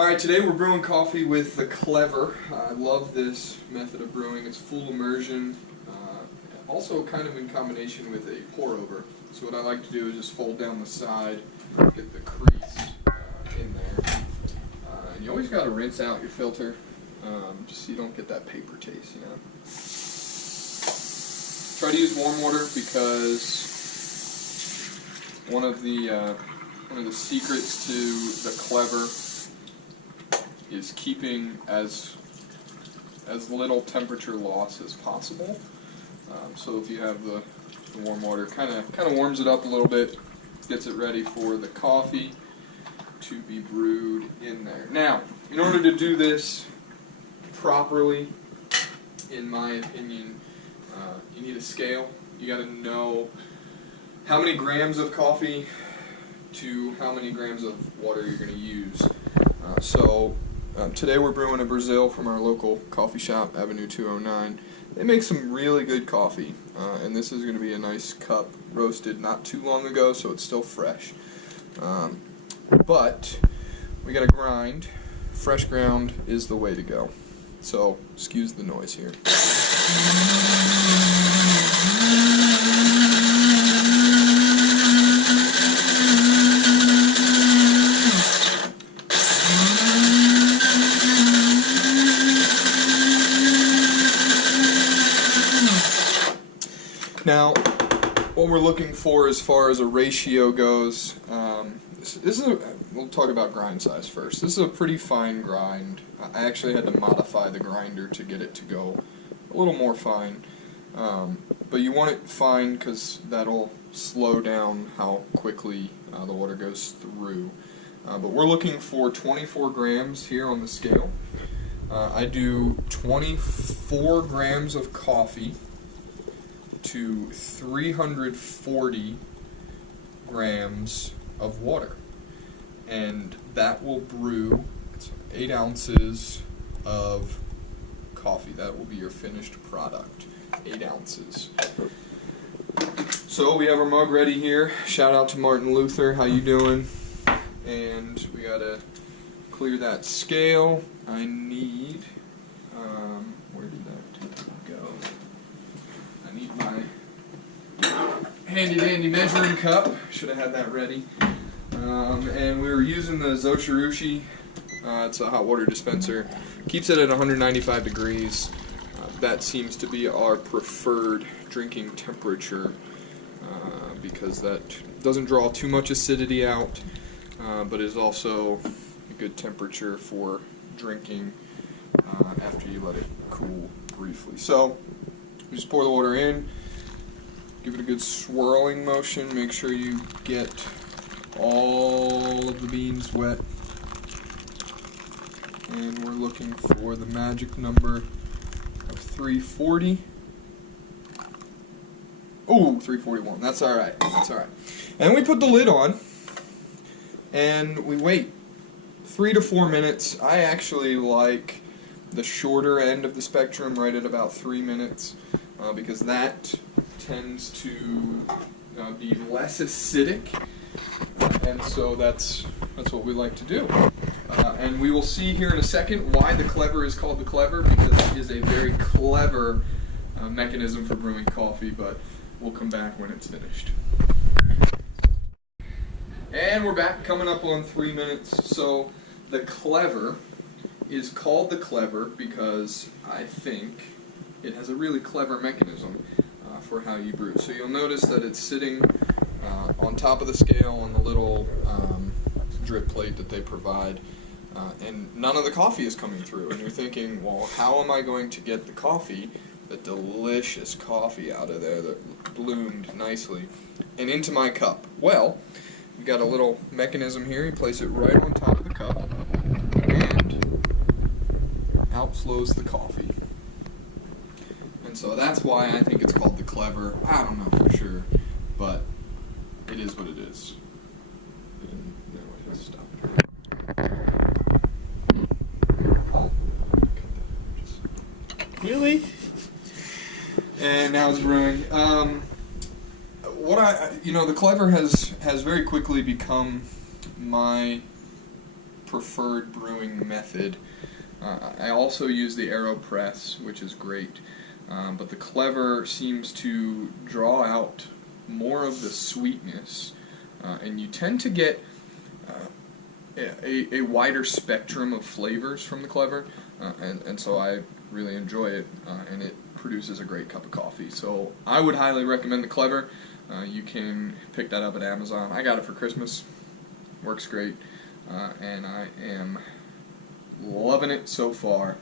Alright, today we're brewing coffee with the Clever. I love this method of brewing. It's full immersion, also kind of in combination with a pour over. So what I like to do is just fold down the side, get the crease in there. And you always got to rinse out your filter, just so you don't get that paper taste, you know. Try to use warm water because one of the secrets to the Clever is keeping as little temperature loss as possible. So if you have the warm water, kind of warms it up a little bit, gets it ready for the coffee to be brewed in there. Now, in order to do this properly, in my opinion, you need a scale. You got to know how many grams of coffee to how many grams of water you're going to use. Today we're brewing a Brazil from our local coffee shop, Avenue 209. They make some really good coffee, and this is going to be a nice cup, roasted not too long ago, so it's still fresh. But we got to grind. Fresh ground is the way to go. So excuse the noise here. Now, what we're looking for as far as a ratio goes, we'll talk about grind size first. This is a pretty fine grind. I actually had to modify the grinder to get it to go a little more fine. But you want it fine because that'll slow down how quickly the water goes through. But we're looking for 24 grams here on the scale. I do 24 grams of coffee to 340 grams of water, and that will brew 8 ounces of coffee. That will be your finished product, 8 ounces. So we have our mug ready here. Shout out to Martin Luther, how you doing? And we gotta clear that scale. I need, where did that go? I need my handy dandy measuring cup. Should have had that ready. And we were using the Zoshirushi. It's a hot water dispenser. Keeps it at 195 degrees. That seems to be our preferred drinking temperature because that doesn't draw too much acidity out, but is also a good temperature for drinking after you let it cool briefly. So you just pour the water in, give it a good swirling motion, make sure you get all of the beans wet, and we're looking for the magic number of 340. Oh, 341, that's alright, that's alright. And we put the lid on, and we wait 3 to 4 minutes. I actually like the shorter end of the spectrum, right at about 3 minutes, because that tends to be less acidic, and so that's what we like to do. And we will see here in a second why the Clever is called the Clever, because it is a very clever mechanism for brewing coffee, but we'll come back when it's finished. And we're back, coming up on 3 minutes. So the Clever is called the Clever because I think it has a really clever mechanism for how you brew. So you'll notice that it's sitting on top of the scale on the little drip plate that they provide, and none of the coffee is coming through. And you're thinking, well, how am I going to get the coffee, the delicious coffee out of there that bloomed nicely, and into my cup? Well, you've got a little mechanism here. You place it right on top of the cup, and out flows the coffee. And so that's why I think it's called the Clever. I don't know for sure, but it is what it is. And now I just stop. Really? And now it's brewing. The Clever has very quickly become my preferred brewing method. I also use the AeroPress, which is great, but the Clever seems to draw out more of the sweetness, and you tend to get a wider spectrum of flavors from the Clever, and so I really enjoy it, and it produces a great cup of coffee. So I would highly recommend the Clever. You can pick that up at Amazon. I got it for Christmas. Works great, and I am loving it so far.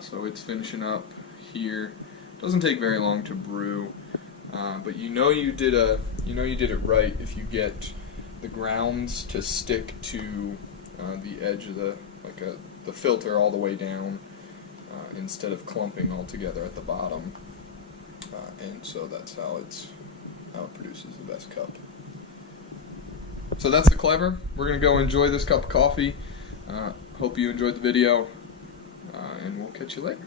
So it's finishing up here. Doesn't take very long to brew, but you know you did it right if you get the grounds to stick to the edge of the filter all the way down, instead of clumping all together at the bottom. And so that's how it produces the best cup. So that's the Clever. We're gonna go enjoy this cup of coffee. Hope you enjoyed the video, and we'll catch you later.